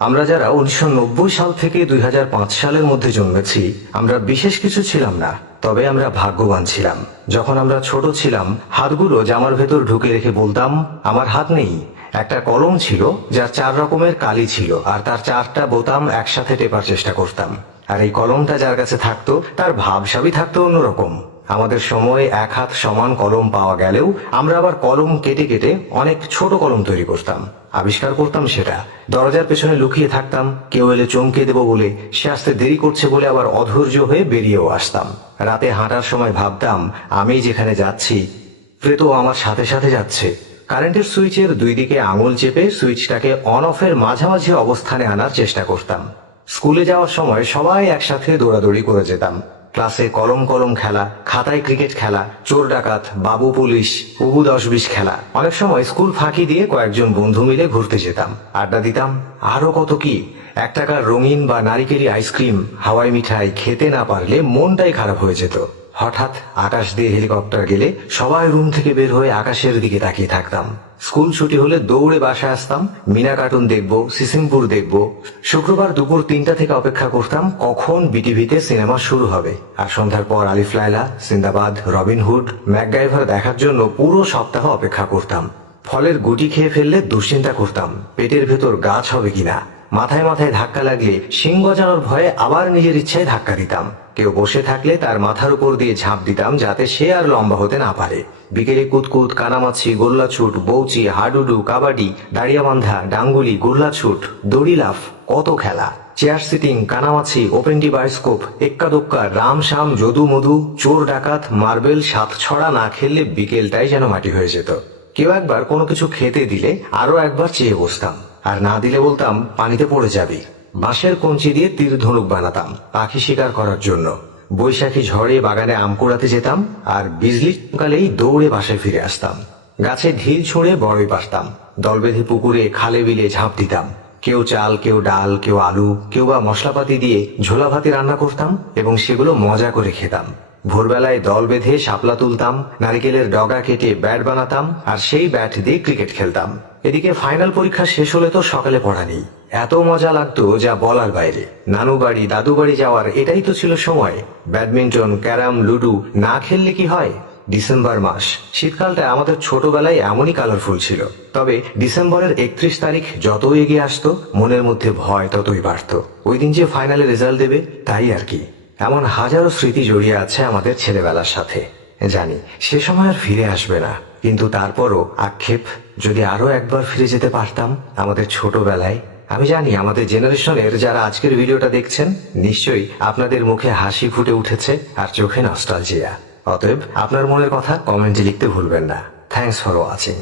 আমরা যারা 1990 সাল থেকে 2005 সালের মধ্যে জন্মেছি, আমরা বিশেষ কিছু ছিলাম না, তবে আমরা ভাগ্যবান ছিলাম। যখন আমরা ছোট ছিলাম, হাতগুলো জামার ভেতর ঢুকে রেখে বলতাম, আমার হাত নেই। একটা কলম ছিল যার 4 রকমের কালি ছিল, আর তার 4টা বোতাম একসাথে টেপার চেষ্টা করতাম। আর এই কলমটা যার কাছে থাকতো তার ভাবসাবই থাকতো অন্যরকম। আমাদের সময়ে এক হাত সমান কলম পাওয়া গেলেও আমরা আবার কলম কেটে কেটে অনেক ছোট কলম তৈরি করতাম, আবিষ্কার করতাম সেটা। দরজার পেছনে লুকিয়ে থাকতাম, কেউ এলে চমকে দেব বলে। সে আসতে দেরি করছে বলে আবার অধৈর্য হয়ে বেরিয়েও আসতাম। রাতে হাঁটার সময় ভাবতাম, আমি যেখানে যাচ্ছি প্রেত আমার সাথে সাথে যাচ্ছে। কারেন্টের সুইচের 2 দিকে আঙুল চেপে সুইচটাকে অন অফের মাঝামাঝি অবস্থানে আনার চেষ্টা করতাম। স্কুলে যাওয়ার সময় সবাই একসাথে দৌড়াদৌড়ি করে যেতাম। ক্লাসে কলম কলম খেলা, খাতায় ক্রিকেট খেলা, চোর ডাকাত, বাবু পুলিশ, উবু 10-20 খেলা। অনেক সময় স্কুল ফাঁকি দিয়ে কয়েকজন বন্ধু মিলে ঘুরতে যেতাম, আড্ডা দিতাম, আরো কত কি। 1 টাকার রঙিন বা নারিকেলি আইসক্রিম, হাওয়াই মিঠাই খেতে না পারলে মনটাই খারাপ হয়ে যেত। হঠাৎ আকাশ দিয়ে হেলিকপ্টার গেলে সবাই রুম থেকে বের হয়ে আকাশের দিকে তাকিয়ে থাকতাম। স্কুল ছুটি হলে দৌড়ে বাসায় আসতাম, মিনা কার্টুন দেখব, সিসিমপুর দেখব। শুক্রবার দুপুর 3টা থেকে অপেক্ষা করতাম কখন বিটিভিতে সিনেমা শুরু হবে। আর সন্ধ্যার পর আলিফ লায়লা, সিন্দাবাদ, রবিনহুড, ম্যাকগাইভার দেখার জন্য পুরো সপ্তাহ অপেক্ষা করতাম। ফলের গুটি খেয়ে ফেললে দুশ্চিন্তা করতাম পেটের ভেতর গাছ হবে কিনা। মাথায় মাথায় ধাক্কা লাগলে শিং গজানোর ভয়ে আবার নিজের ইচ্ছায় ধাক্কা দিতাম। কেউ বসে থাকলে তার মাথার উপর দিয়ে ঝাঁপ দিতাম যাতে সে আর লম্বা হতে না পারে। বিকেলে কুতকুত, কানামাছি, গোল্লাছুট, বৌচি, হাডুডু, কাবাডি, দাঁড়িয়াবান্ধা, ডাঙ্গুলি, গোল্লাছুট, দড়ি লাফ, কত খেলা। চেয়ার সিটিং, কানামাছি, ওপেনটি বায়োস্কোপ, এক্কা দোক্কা, রাম শাম, যদু মধু, চোর ডাকাত, মার্বেল, 7 ছড়া না খেললে বিকেলটাই যেন মাটি হয়ে যেত। কেউ একবার কোনো কিছু খেতে দিলে আরো একবার চেয়ে বসতাম, আর না দিলে বলতাম পানিতে পড়ে যাবি। বাঁশের কঞ্চি দিয়ে তীর ধনুক বানাতাম পাখি শিকার করার জন্য। বৈশাখী ঝড়ে বাগানে আম কুড়াতে যেতাম, আর বিজলি চমকালেই দৌড়ে বাসায় ফিরে আসতাম। গাছে ঢিল ছুঁড়ে বড়ই পারতাম, দল বেঁধে পুকুরে খালে বিলে ঝাঁপ দিতাম। কেউ চাল, কেউ ডাল, কেউ আলু, কেউ বা মশলাপাতি দিয়ে ঝোলা ভাতি রান্না করতাম এবং সেগুলো মজা করে খেতাম। ভোরবেলায় দল বেঁধে শাপলা তুলতাম, নারিকেলের ডগা কেটে ব্যাট বানাতাম, আর সেই ব্যাট দিয়ে ক্রিকেট খেলতাম। এদিকে ফাইনাল পরীক্ষা শেষ হলে তো সকালে পড়া নেই। এত মজা লাগতো যা বলার বাইরে। নানু বাড়ি, দাদু বাড়ি যাওয়ার এটাই তো ছিল সময়। ব্যাডমিন্টন, ক্যারাম, লুডু না খেললে কি হয়। ডিসেম্বর মাস, শীতকালটা আমাদের ছোটবেলায় এমনই কালারফুল ছিল। তবে ডিসেম্বরের 31 তারিখ যত এগিয়ে আসতো, মনের মধ্যে ভয় ততই বাড়ত। ওই দিন যে ফাইনালে রেজাল্ট দেবে তাই আর কি। এমন হাজারো স্মৃতি জড়িয়ে আছে আমাদের ছেলেবেলার সাথে। জানি সে সময় আর ফিরে আসবে না, কিন্তু তারপরও আক্ষেপ, যদি আরো একবার ফিরে যেতে পারতাম আমাদের ছোটবেলায়। আমি জানি আমাদের জেনারেশনের যারা আজকের ভিডিওটা দেখছেন, নিশ্চয়ই আপনাদের মুখে হাসি ফুটে উঠেছে আর চোখে নস্টালজিয়া। অতএব আপনার মনের কথা কমেন্টে লিখতে ভুলবেন না। Thanks for watching.